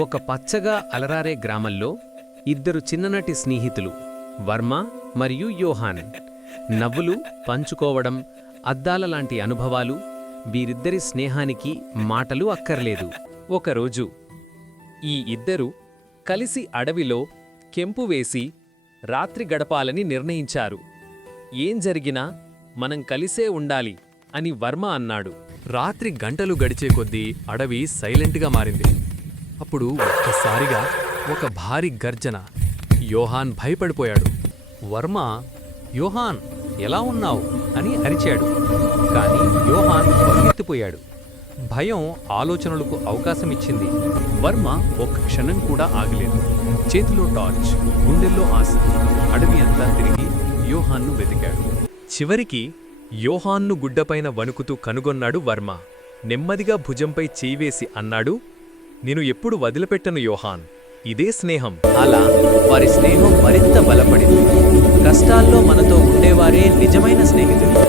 ఒక పచ్చగా అలరారే గ్రామంలో ఇద్దరు చిన్ననాటి స్నేహితులు వర్మ మరియు యోహాన్. నవ్వులు పంచుకోవడం, అద్దాల లాంటి అనుభవాలు, వీరిద్దరి స్నేహానికి మాటలు అక్కర్లేదు. ఒకరోజు ఈ ఇద్దరు కలిసి అడవిలో కెంపు వేసి రాత్రి గడపాలని నిర్ణయించారు. ఏం జరిగినా మనం కలిసే ఉండాలి అని వర్మ అన్నాడు. రాత్రి గంటలు గడిచే కొద్దీ అడవి సైలెంట్గా మారింది. అప్పుడు ఒక్కసారిగా ఒక భారీ గర్జన. యోహాన్ భయపడిపోయాడు. వర్మ, యోహాన్ ఎలా ఉన్నావు అని అరిచాడు. కాని యోహాన్ పరిగెత్తిపోయాడు. భయం ఆలోచనలకు అవకాశమిచ్చింది. వర్మ ఒక్క క్షణం కూడా ఆగలేదు. చేతిలో టార్చ్, గుండెల్లో ఆశ. అడవి అంతా తిరిగి యోహాన్ను వెతికాడు. చివరికి యోహాన్ను గుడ్డపైన వణుకుతూ కనుగొన్నాడు వర్మ. నెమ్మదిగా భుజంపై చేయివేసి అన్నాడు, నేను ఎప్పుడు వదిలిపెట్టను యోహాన్, ఇదే స్నేహం. అలా వారి స్నేహం మరింత బలపడింది. కష్టాల్లో మనతో ఉండేవారే నిజమైన స్నేహితులు.